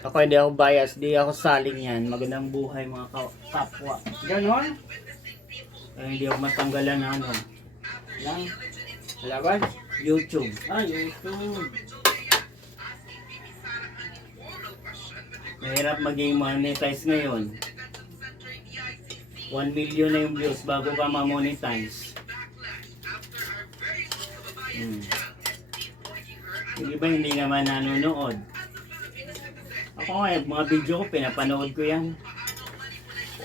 Ako hindi ako bias, di ako saling yan. Magandang buhay mga kapwa. Ganon? Kaya hindi ako matanggalan ng ano, Lang. Labas? YouTube. Ah, YouTube. Mahirap maging monetize ngayon. 1 million na yung views bago ka ma-monetize. Yung iba hindi naman nanonood. Ako nga, yung mga video ko, pinapanood ko yan.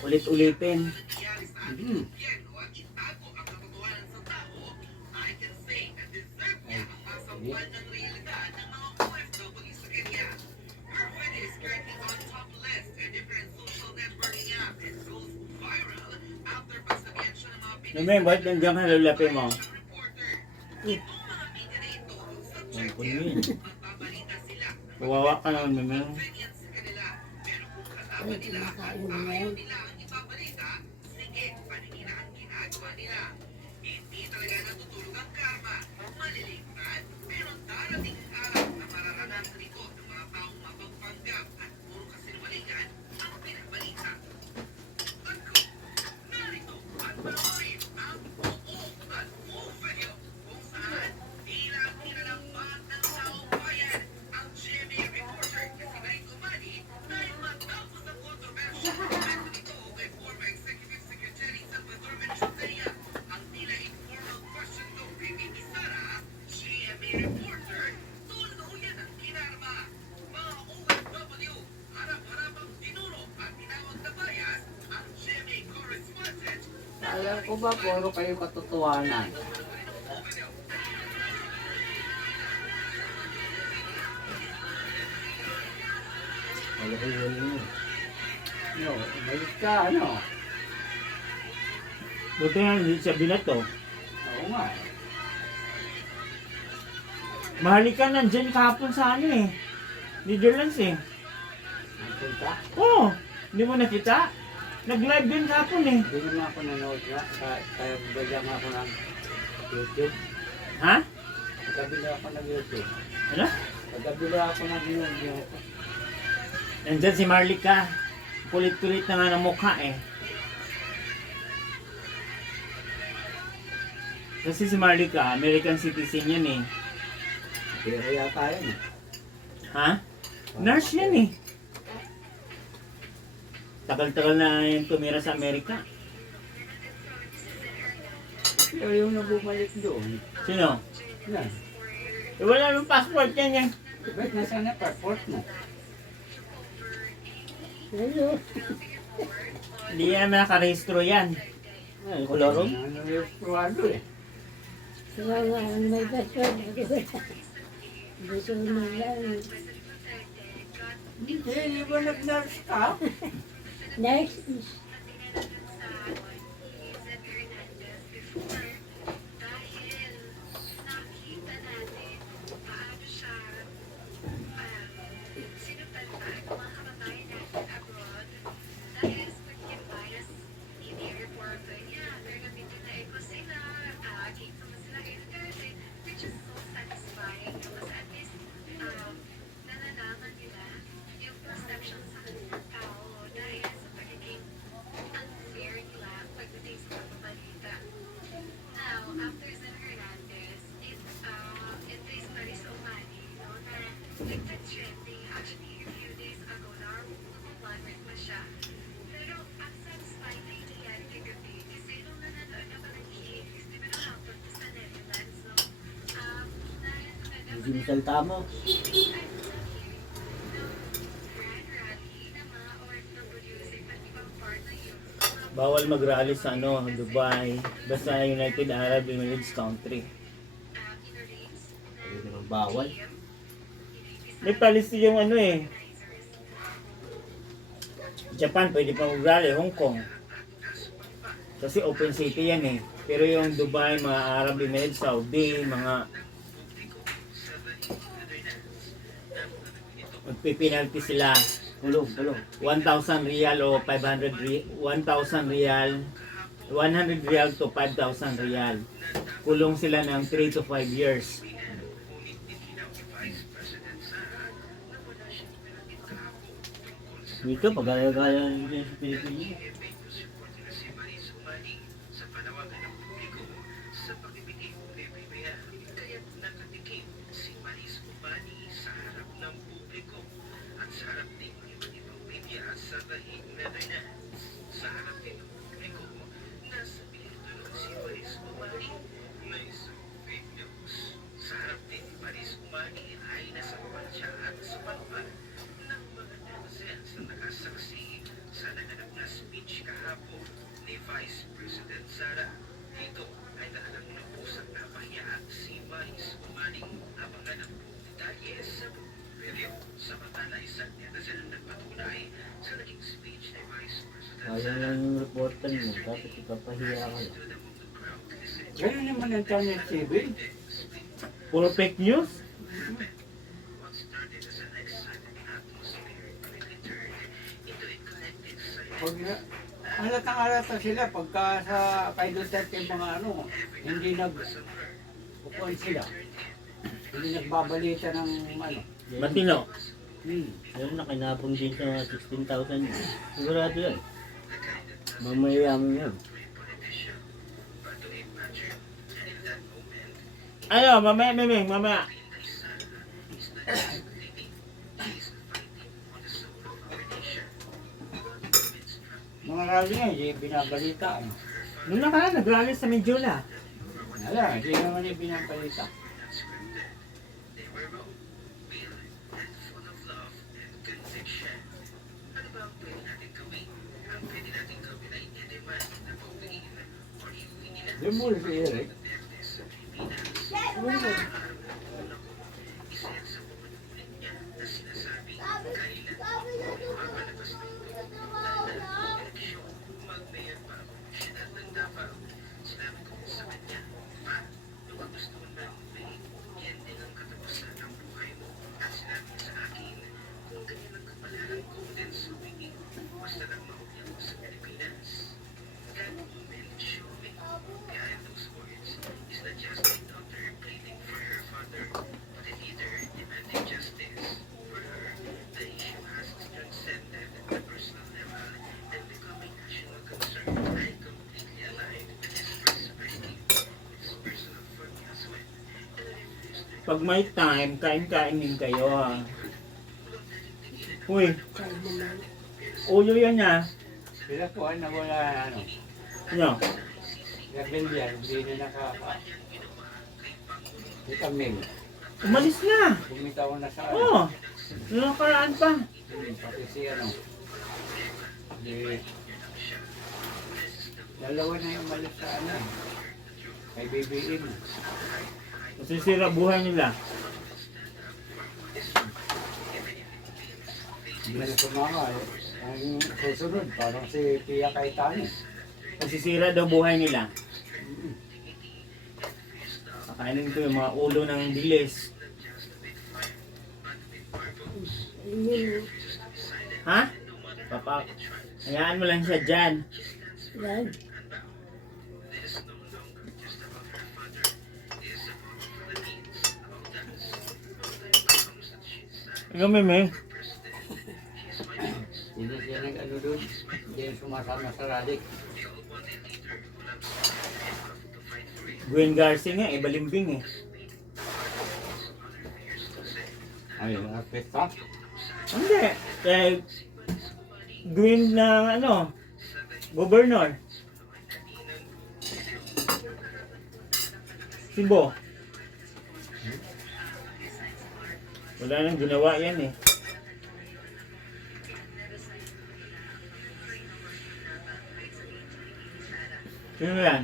Ulit-ulitin. Hmm. Remember, nandiyan ka lulapi mo. Ang kunin. Kawawa ka naman, Memeng. Ay, kinakain mo na yan. Alam ko ba, puro kayo katotohanan. Wala ko yun yun. No, umalis ka, ano? Buti nga, hindi siya binato. Oo nga. Mahalikan nandyan kahapon sa ano eh. Netherlands eh. Nagpunta? Oo, hindi mo nakita? Nag-live din kahapon eh. Hindi naman ako nanood nga. Kaya bigyan ako ng YouTube. Ha? Pagkabila ako ng YouTube. Ano? Pagkabila ako ng YouTube. Nandyan si Marlica. Kulit-kulit na nga ng mukha eh. Kasi si Marlica, American citizen yan eh. Pero yata yun. Ha? Nurse yan eh. Tagal-tagal na yung tumira sa Amerika. Pero yung nabumalik doon. Sino? Yan. Eh, wala yung passport yan yan. Ba't nasaan na passport mo? Hello. Hindi yan nakarehistro yan. Ay, Kolorong? ano yung suwado eh. Kawawa ang may pasyon. Gusto mo lang. Hindi ba nag-nurse ka? Next is Hindi mo salita mo. Bawal mag-rally sa ano, Dubai. Basta United Arab Emirates country. Bawal. May policy yung ano eh. Japan pwede pa mag-rally, Hong Kong. Kasi open city yan eh. Pero yung Dubai, mga Arab Emirates, Saudi, mga magpipinalty sila. Tulong. 1,000 real o 500 1,000 real 100 real to 5,000 real. Kulong sila ng 3 to 5 years. Dito, pag-gaya-gaya din sa Pilipinas. Sayang lang yung reporter mo, tapos ipapahiya ka lang. Ganun naman ang Channel 7. Puro fake news. Pag halatang halata sila pagka sa kay Duterte mga ano, hindi upuan sila. Hindi nagbabalita ng ano. Matino. Pero nakinapong din sa 16,000. Sigurado yan. Mamayayaman yan. Ayo, mamaya, mamaya. Mga rally nga, hindi binabalita. Eh. Nung nakaraan, nag-rally sa Medjola. Wala, hindi naman yung binabalita. Yung muli si Eric. Pag may time, kain-kain din kayo ha. Uy, ulo yan ha. Sila po ay nawala ano. Ano? Rebellion, hindi na si Camille. Umalis na. Bumitaw na sa ano. Oo. Nung nakaraan pa. Pati si ano. Di, dalawa na yung malis sa ano. Kay BBM. Masisira buhay nila. Hindi na sumama eh. Ang susunod, parang si Pia Cayetano. Masisira daw buhay nila. Kakainin ko yung mga ulo ng dilis. Yun. Ha? Papa, hayaan mo lang siya dyan. Yan. Ikaw, Meme. Hindi siya nag-ano doon. Hindi sumasama sa rally. Gwen Garcia nga, balimbing eh. Ayun, artista. Hindi. Eh, Gwen ng ano, gobernador. Sibo. Wala nang ginawa yan eh. Sino yan?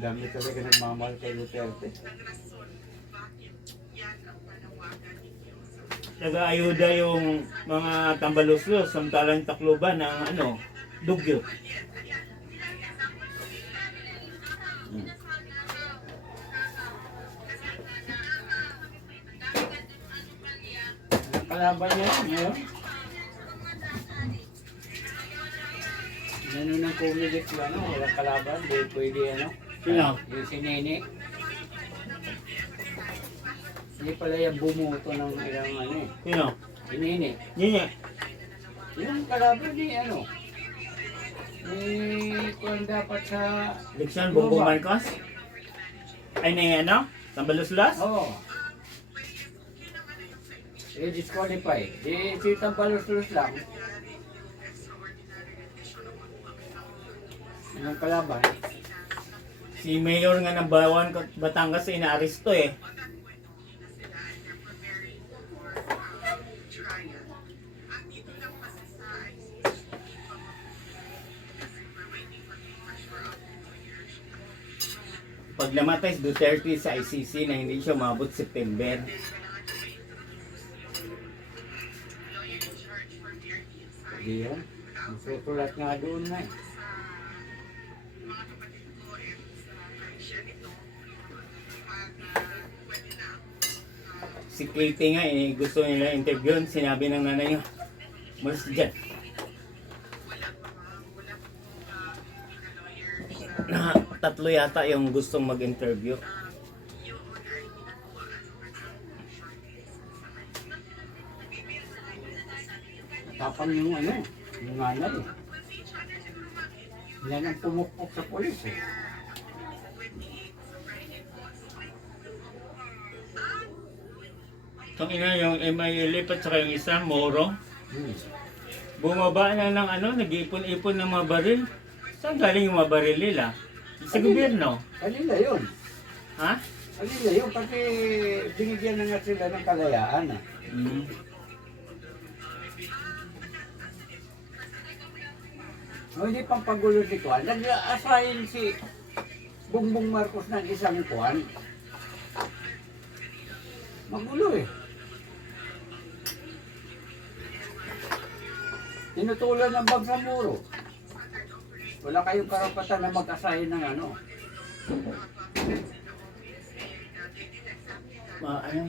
Dami talaga nagmamahal kay Duterte. Nag-aayuda yung mga tambaluslos, samantalang Tacloban ng dugyo. Ang kalaban niya ngayon. Ganun ang kumilit ko, walang kalaban, di pwede Sino? Yung si Nene. Hindi pala yung bumuto ng ilang Sino? si Nene. Nye. Yung kalaban ni kung dapat sa... Leksyon, Bongbong Marcos? Ay, tambaluslos? Oo. Disqualify. Si Tampalos-los lang. Yung kalaban. Si Mayor nga ng Batangas inaaresto eh. Pag namatay si Duterte sa ICC na hindi siya umabot September. Hindi yan. Masusulat nga doon na eh. Si Katie nga gusto nila interviewin, sinabi ng nanay niya, malis ka dyan. Na tatlo yata yung gustong mag-interview. Tapang yung yung nanay eh. Yan ang pumukpok sa polis eh. Itong yung MILF at saka yung isa, Moro, Hmm. bumaba na ng nag-ipon-ipon ng mga baril. Saan galing yung mga baril nila? Sa gobyerno. Kanila yun. Ha? Kanila yun. Kasi binigyan na nga sila ng kalayaan ah. Mm. O hindi pang pagulo si Kwan. Nag-assign si Bongbong Marcos ng isang Kwan. Magulo eh. Tinutulan ng Bangsamoro. Wala kayong karapatan na mag-assign ng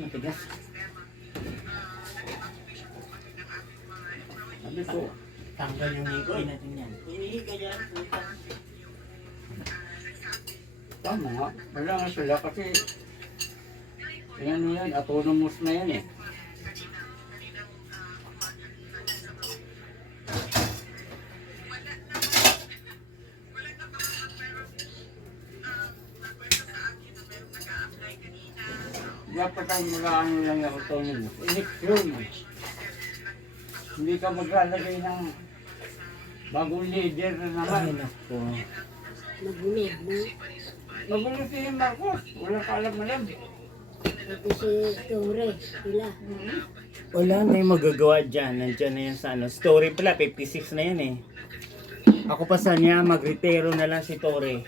Matigas. Sabi ko, Tanggal yung hikoy natin yan. tama nga. Wala nga sila kasi yan, autonomous na yan eh. Dapat ang mag-ano lang yung autonomous. Eleksyon. Hindi ka maglalagay ng bagong leader na Ay, naman. naku. Magulo, no? Magulo si Marcos. Wala ka alam-alam. Pati si Torres, sila. Wala na yung magagawa dyan. Nandiyan na yan sa Story pala, 56 na yan eh. Ako pa sa niya, magretero na lang si Torre.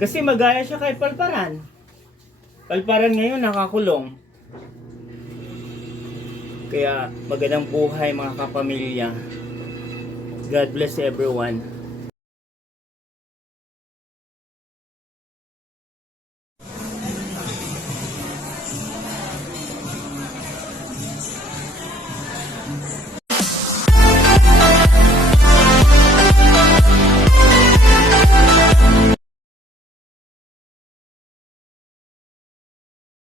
Kasi magaya siya kay Palparan. Palparan ngayon nakakulong. Kaya magandang buhay mga kapamilya. God bless everyone.